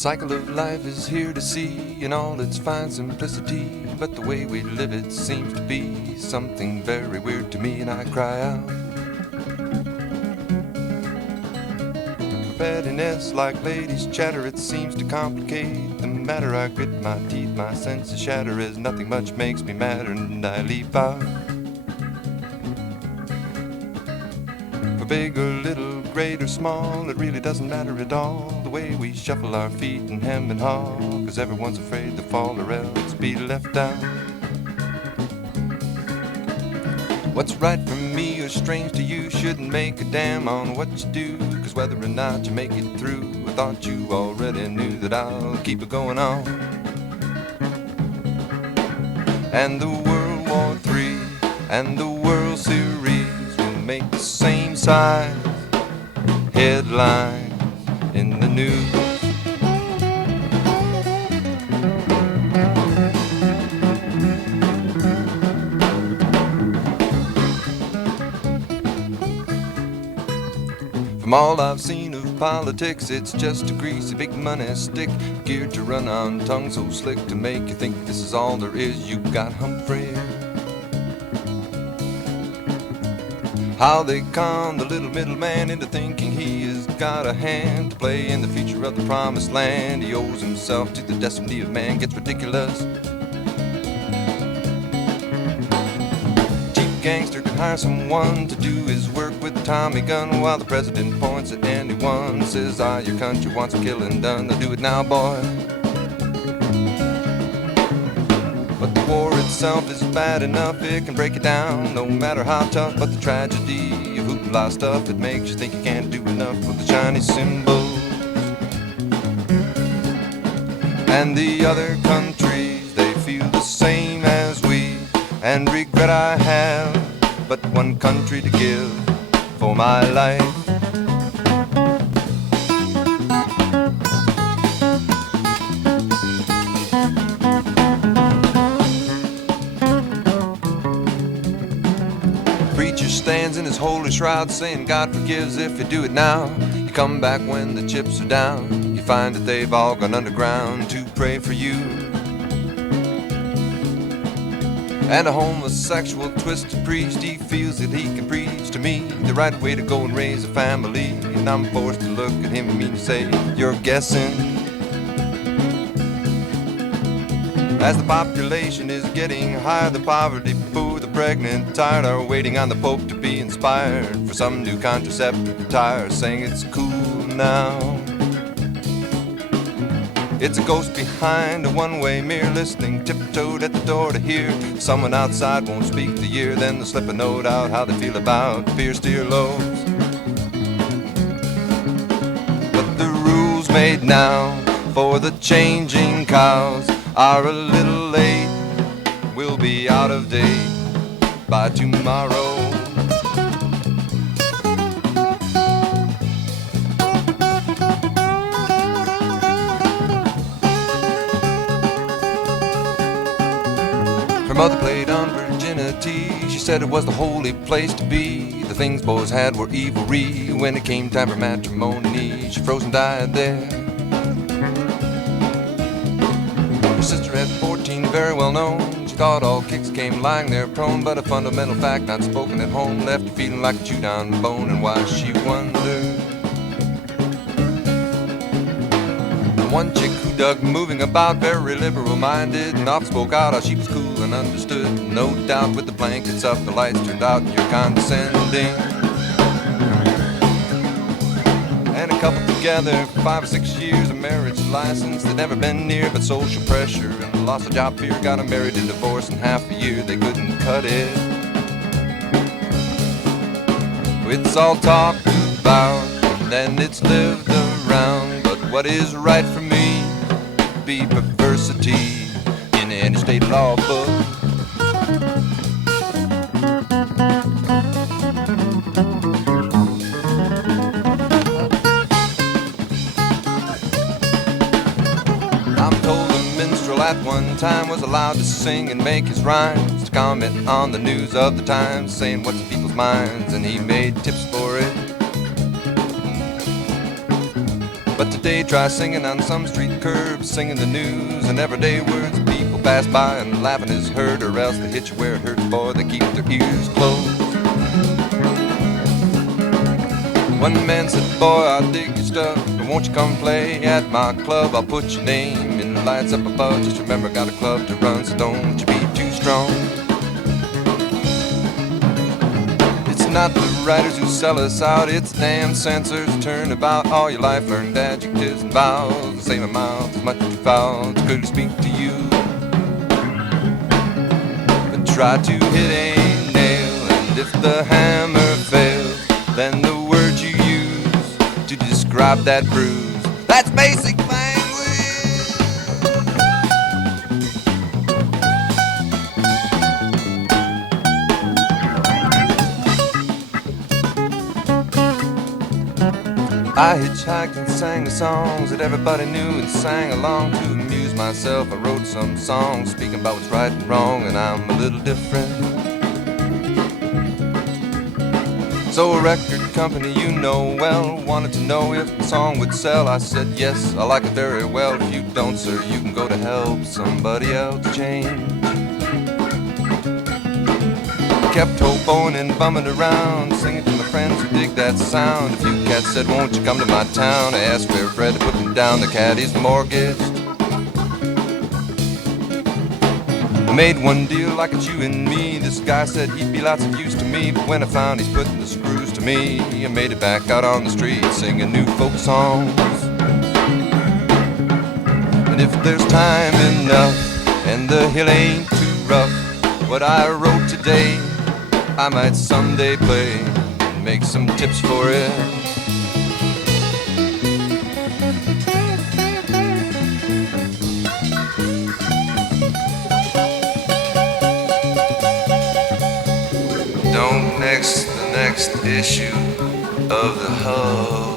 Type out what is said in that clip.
cycle of life is here to see in all its fine simplicity, but the way we live it seems to be something very weird to me, and I cry out for pettiness. Like ladies' chatter, it seems to complicate the matter. I grit my teeth, my senses shatter as nothing much makes me matter, and I leap out for big or little, great or small, it really doesn't matter at all. The way we shuffle our feet and hem and haw, 'cause everyone's afraid to fall or else be left out. What's right for me or strange to you shouldn't make a damn on what you do, 'cause whether or not you make it through, I thought you already knew that I'll keep it going on. And the World War III and the World Series will make the same size headlines in the news. From all I've seen of politics, it's just a greasy big money stick, geared to run on tongue so slick to make you think this is all there is. You got Humphrey, how they con the little middleman into thinking he has got a hand to play in the future of the promised land. He owes himself to the destiny of man, gets ridiculous. Chief gangster can hire someone to do his work with a Tommy gun, while the president points at anyone, says, your country wants a killing done. They'll do it now, boy. But the war itself is bad enough, it can break it down, no matter how tough. But the tragedy of hoopla stuff, it makes you think you can't do enough with the Chinese symbols. And the other countries, they feel the same as we, and regret I have but one country to give for my life. Stands in his holy shroud saying God forgives if you do it now. You come back when the chips are down, you find that they've all gone underground to pray for you. And a homosexual twisted priest, he feels that he can preach to me the right way to go and raise a family, and I'm forced to look at him and mean to say, you're guessing. As the population is getting higher, the poverty poor, the pregnant, tired, are waiting on the Pope to be inspired for some new contraceptive to tire, saying it's cool now. It's a ghost behind a one-way mirror, listening, tiptoed at the door to hear someone outside won't speak the year. Then they'll slip a note out how they feel about pierced earlobes. But the rules made now for the changing cows are a little late, will be out of date by tomorrow. Her mother played on virginity, she said it was the holy place to be. The things boys had were evilry, when it came time for matrimony, she froze and died there. Her sister had 14, very well known. She thought all kicks came lying there prone, but a fundamental fact not spoken at home left her feeling like a chewed on bone. And why, she wondered. And one chick who dug moving about, very liberal minded, and oft spoke out how she was cool and understood. No doubt with the blankets up, the lights turned out, and you're condescending. And a couple together for 5 or 6 years, a marriage license they'd never been near, but social pressure and loss of job fear got them married and divorced in half a year. They couldn't cut it. It's all talked about and then it's lived around, but what is right for me would be perversity in any state law book. At one time was allowed to sing and make his rhymes, to comment on the news of the times, saying what's in people's minds, and he made tips for it. But today try singing on some street curb, singing the news and everyday words. People pass by and laughing is heard, or else they hit you where it hurts, boy, they keep their ears closed. One man said, boy, I dig your stuff, but won't you come play at my club? I'll put your name in the lights up above. Just remember, got a club to run, so don't you be too strong. It's not the writers who sell us out, it's damn censors turn about all your life learned adjectives and vowels. The same amount as much as you foul to clearly speak to you. But try to hit a nail, and if the hammer fails, then the word you use to describe that bruise, that's basic language. I hitchhiked and sang the songs that everybody knew and sang along to amuse myself. I wrote some songs speaking about what's right and wrong, and I'm a little different. So a record company you know well wanted to know if the song would sell. I said yes, I like it very well. If you don't, sir, you can go to help somebody else change. Kept hoboing and bumming around, singing to my friends who dig that sound. A few cats said, won't you come to my town? I asked where Fred to put them down, the caddy's mortgaged. I made one deal like it's you and me. This guy said he'd be lots of use to me, but when I found he's putting the screws to me, I made it back out on the street singing new folk songs. And if there's time enough and the hill ain't too rough, what I wrote today I might someday play and make some tips for it. Don't next the next issue of the Hub.